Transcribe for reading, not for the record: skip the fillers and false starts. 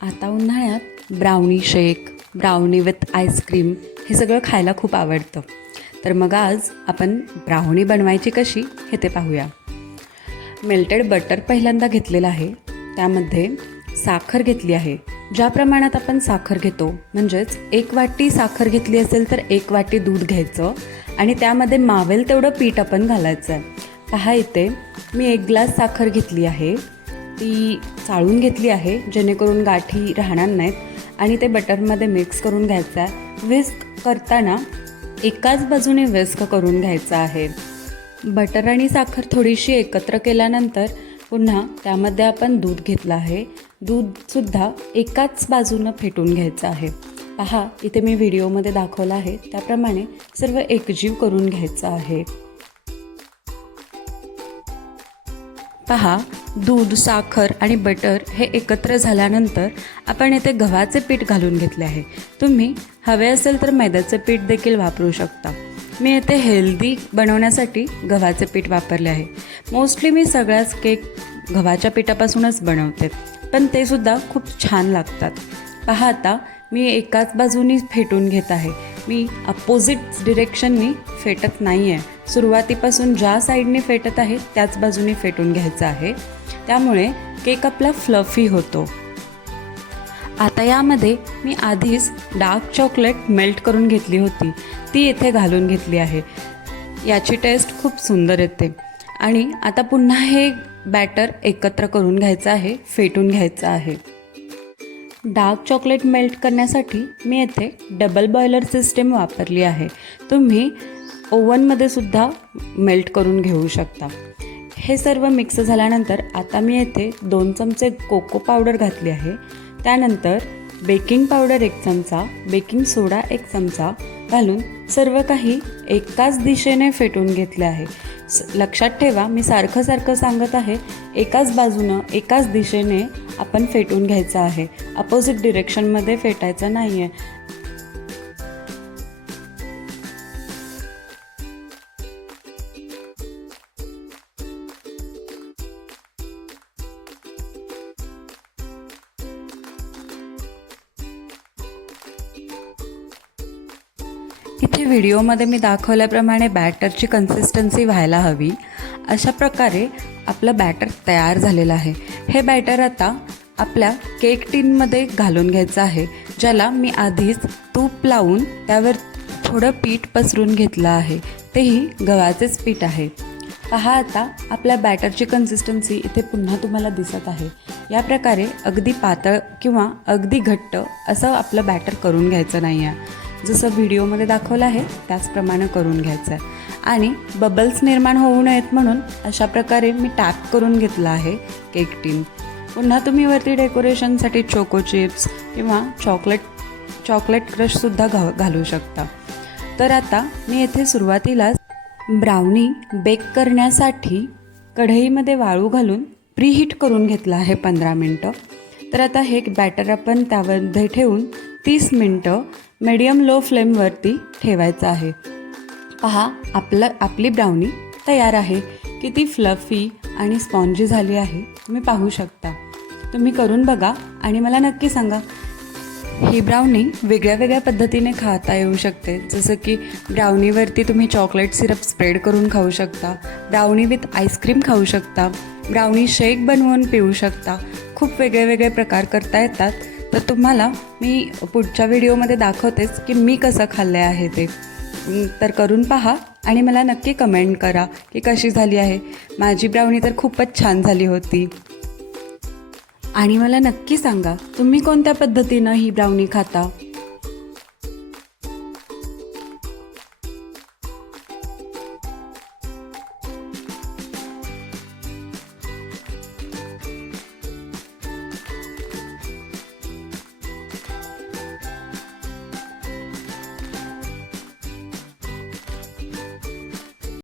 आता उन्हाळ्यात brownie shake, brownie with ice cream हे सगळं खायला खूप आवडतं. तर मग आज आपण ब्राउनी बनवायची कशी हे ते पाहूया. मेल्टेड बटर पहिल्यांदा घेतलेलं आहे. त्यामध्ये साखर घेतली आहे. ज्या प्रमाणात आपण साखर घेतो, म्हणजेच 1 वाटी साखर घेतली असेल तर 1 वाटी दूध घ्यायचं आणि त्यामध्ये मावेल तेवढं पीठ आपण घालायचं आहे. पहा इथे मी 1 ग्लास साखर घेतली आहे. ती चाळून घेतली आहे जेणेकरून गाठी राहणार नाहीत आणि ते बटरमध्ये मिक्स करून घ्यायचं आहे. विस्क करताना एकाच बाजूने विस्क करून घ्यायचं आहे. बटर आणि साखर थोडीशी एकत्र केल्यानंतर पुन्हा त्यामध्ये आपण दूध घेतलं आहे. दूधसुद्धा एकाच बाजूनं फेटून घ्यायचं आहे. पहा इथे मी व्हिडिओमध्ये दाखवलं आहे त्याप्रमाणे सर्व एकजीव करून घ्यायचं आहे. पहा दूध, साखर आणि बटर हे एकत्र झाल्यानंतर आपण इथे गव्हाचे पीठ घालून घेतले आहे. तुम्ही हवे असेल तर मैद्याचे पीठ देखील वापरू शकता. मी इथे हेल्दी बनवण्यासाठी गव्हाचे पीठ वापरले आहे. मोस्टली मी सगळ्याच केक गव्हाच्या पिठापासूनच बनवते, पण ते सुद्धा खूप छान लागतात. पहा आता मी एकाच बाजूनी फेटून घेत आहे. मी अपोजिट डिरेक्शननी फेटत नाही आहे. सुरुवातीपासून ज्या साईडने फेटत आहे त्याच बाजूने फेटून घ्यायचं आहे. त्यामुळे केक आपला फ्लफी होतो. आता यामध्ये मी आधीच डार्क चॉकलेट मेल्ट करून घेतली होती, ती इथे घालून घेतली आहे. याची टेस्ट खूप सुंदर येते. आणि आता पुन्हा हे बॅटर एकत्र करून घ्यायचं आहे, फेटून घ्यायचं आहे. डार्क चॉकलेट मेल्ट करण्यासाठी मी येथे डबल बॉयलर सिस्टीम वापरली आहे. तुम्ही ओव्हनमध्ये सुद्धा मेल्ट करून घेऊ शकता. हे सर्व मिक्स झाल्यानंतर आता मी येथे 2 चमचे कोको पावडर घातली आहे. त्यानंतर बेकिंग पावडर 1 चमचा, बेकिंग सोडा 1 चमचा घालून सर्व काही एकाच दिशेने फेटून घेतले आहे. लक्षात ठेवा, मी सारखं सांगत आहे, एकाच बाजूनं एकाच दिशेने आपण फेटून घ्यायचं आहे. अपोजिट डिरेक्शनमध्ये फेटायचं नाही आहे. इथे व्हिडिओमध्ये मी दाखवल्याप्रमाणे बॅटरची कन्सिस्टन्सी व्हायला हवी. अशा प्रकारे आपलं बॅटर तयार झालेलं आहे. हे बॅटर आता आपल्या केक टिनमध्ये घालून घ्यायचं आहे, ज्याला मी आधीच तूप लावून त्यावर थोडं पीठ पसरून घेतलं आहे. तेही गव्हाचेच पीठ आहे. पहा आता आपल्या बॅटरची कन्सिस्टन्सी इथे पुन्हा तुम्हाला दिसत आहे. या प्रकारे अगदी पातळ किंवा अगदी घट्ट असं आपलं बॅटर करून घ्यायचं नाही आहे. जसं व्हिडिओमध्ये दाखवलं आहे त्याचप्रमाणे करून घ्यायचं आहे. आणि बबल्स निर्माण होऊ नयेत म्हणून अशा प्रकारे मी टॅप करून घेतलं आहे केक टीन. पुन्हा तुम्ही वरती डेकोरेशनसाठी चोको चिप्स किंवा चॉकलेट क्रशसुद्धा घालू शकता. तर आता मी येथे सुरुवातीलाच ब्राउनी बेक करण्यासाठी कढईमध्ये वाळू घालून प्रीहीट करून घेतलं आहे 15 मिनटं. तर आता हे बॅटर आपण त्यामध्ये ठेवून 30 मिनटं मीडियम लो फ्लेमवरती ठेवायचं आहे. पहा आपली ब्राउनी तयार आहे. किती फ्लफी आणि स्पॉन्जी झाली आहे तुम्ही पाहू शकता. तुम्ही करून बघा आणि मला नक्की सांगा. ही ब्राउनी वेगळ्या पद्धतीने खाता येऊ शकते. जसं की ब्राउनीवरती तुम्ही चॉकलेट सिरप स्प्रेड करून खाऊ शकता, ब्राउनी विथ आईस्क्रीम खाऊ शकता, ब्राउनी शेक बनवून पिऊ शकता. खूप वेगळे प्रकार करता येतात. तर तुम्हाला मी पुढच्या व्हिडिओमध्ये दाखवतेच की मी कसं खाल्लं आहे ते. तर करून पहा आणि मला नक्की कमेंट करा की कशी झाली आहे. माझी ब्राउनी तर खूपच छान झाली होती. आणि मला नक्की सांगा तुम्ही कोणत्या पद्धतीनं ही ब्राउनी खाता.